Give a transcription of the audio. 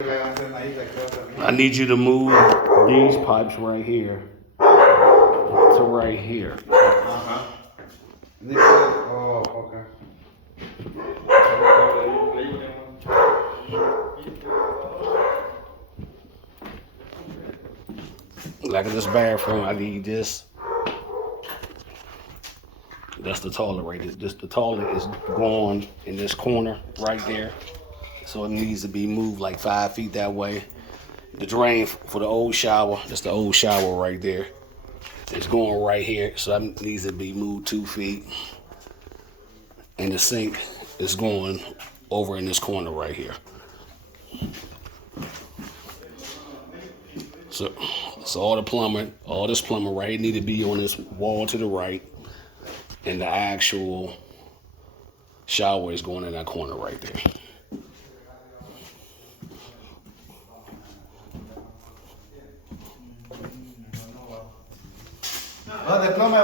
I need you to move these pipes right here to right here. Oh, okay. Like in this bathroom, I need this. That's the toilet right there. The toilet is going in this corner right there. So it needs to be moved like 5 feet that way. The drain for the old shower, that's the old shower right there. It's going right here, so that needs to be moved 2 feet. And the sink is going over in this corner right here. So all the plumbing, all this plumbing right here need to be on this wall to the right. And the actual shower is going in that corner right there. Oh, the plumber